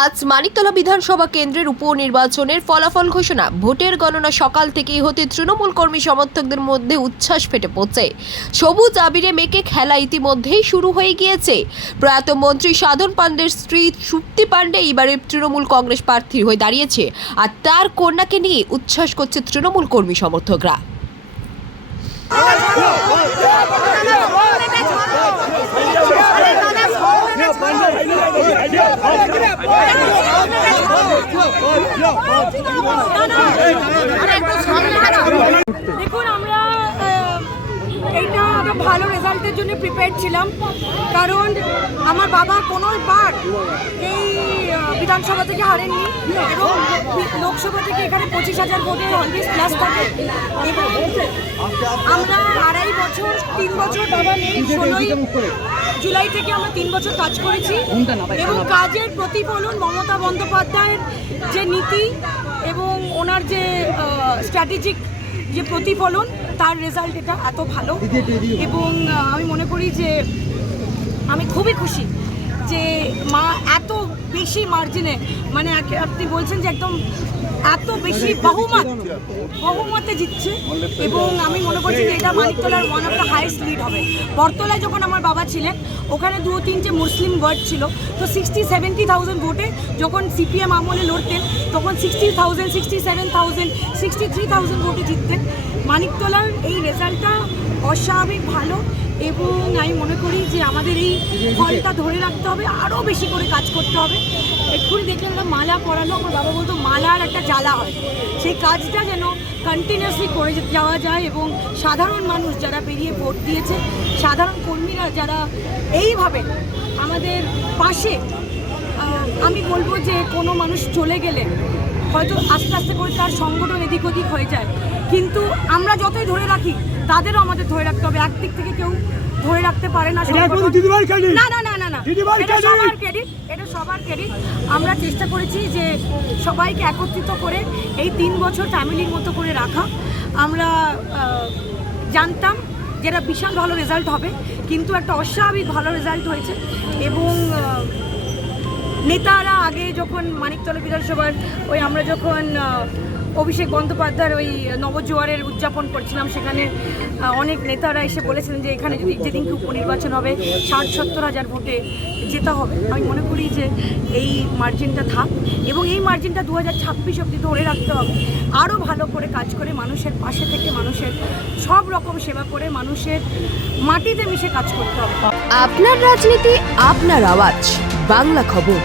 আজ মানিকতলা বিধানসভা কেন্দ্রের উপনির্বাচনের ফলাফল ঘোষণা। ভোটের গণনা সকাল থেকেই হতে তৃণমূল কর্মী সমর্থকদের মধ্যে উচ্ছ্বাস ফেটে পড়ছে। সবুজ আবিরে মেকে খেলা ইতিমধ্যেই শুরু হয়ে গিয়েছে। প্রয়াত মন্ত্রী সাধন পাণ্ডের স্ত্রী সুপ্তি পাণ্ডে এবারে তৃণমূল কংগ্রেস প্রার্থী হয়ে দাঁড়িয়েছে, আর তার কন্যাকে নিয়ে উচ্ছ্বাস করছে তৃণমূল কর্মী সমর্থকরা। দেখুন, আমরা এইটা একটা ভালো রেজাল্টের জন্য প্রিপেয়ার ছিলাম, কারণ আমার বাবা কোনোবার এই বিধানসভা থেকে হারেননি এবং লোকসভা থেকে এখানে 25,000 ভোটে অলওয়েজ প্লাস থাকে। এবং আমরা 2.5 বছর 3 বছর বাবা নেই, 16ই জুলাই থেকে আমরা 3 বছর কাজ করেছি এবং কাজের প্রতিফলন মমতা বন্দ্যোপাধ্যায়ের যে নীতি এবং ওনার যে স্ট্র্যাটেজিক যে প্রতিফলন, তার রেজাল্ট এটা এত ভালো। এবং আমি মনে করি যে আমি খুবই খুশি যে মা এত বেশি মার্জিনে, মানে আপনি বলছেন যে একদম এত বেশি বহুমতে জিতছে। এবং আমি মনে করছি যে এটা মানিকতলার one of the highest lead হবে। বরতলায় যখন আমার বাবা ছিলেন, ওখানে 2-3 মুসলিম ওয়ার্ড ছিল, তো 60-70,000 ভোটে যখন সিপিএম আমলে লড়তেন তখন 60,000, 67,000, 63,000 ভোটে জিততেন। মানিকতলার এই রেজাল্টটা অস্বাভাবিক ভালো এবং আমি মনে করি যে আমাদের এই ফলটা ধরে রাখতে হবে, আরও বেশি করে কাজ করতে হবে। এক্ষুনি দেখলাম একটা মালা পরানো, আমার বাবা বলতো মালার একটা জ্বালা হয়, সেই কাজটা যেন কন্টিনিউয়াসলি করে যাওয়া যায় এবং সাধারণ মানুষ যারা বেরিয়ে ভোট দিয়েছে, সাধারণ কর্মীরা যারা এইভাবে আমাদের পাশে, আমি বলবো যে কোনো মানুষ চলে গেলে হয়তো আস্তে আস্তে করে তার সংগঠন এদিক ওদিক হয়ে যায়, কিন্তু আমরা যতই ধরে রাখি তাদেরও আমাদের ধরে রাখতে হবে। একদিক থেকে কেউ ধরে রাখতে পারে না। এটা সবার ক্রেডিট। আমরা চেষ্টা করেছি যে সবাইকে একত্রিত করে এই 3 বছর ফ্যামিলির মতো করে রাখা। আমরা জানতাম যেটা বিশাল ভালো রেজাল্ট হবে, কিন্তু একটা অস্বাভাবিক ভালো রেজাল্ট হয়েছে। এবং নেতারা আগে যখন মানিকতলা বিধানসভার আমরা যখন অভিষেক বন্দ্যোপাধ্যায়ের ওই নবজোয়ারের উদযাপন করছিলাম, সেখানে অনেক নেতারা এসে বলেছিলেন যে এখানে যদি যেদিনকে উপনির্বাচন হবে 60-70,000 ভোটে যেতে হবে। আমি মনে করি যে এই মার্জিনটা থাক এবং এই মার্জিনটা 2026 অবধি ধরে রাখতে হবে। আরও ভালো করে কাজ করে মানুষের পাশে থেকে মানুষের সব রকম সেবা করে মানুষের মাটিতে মিশে কাজ করতে হবে। আপনার রাজনীতি, আপনার আওয়াজ, বাংলা খবর।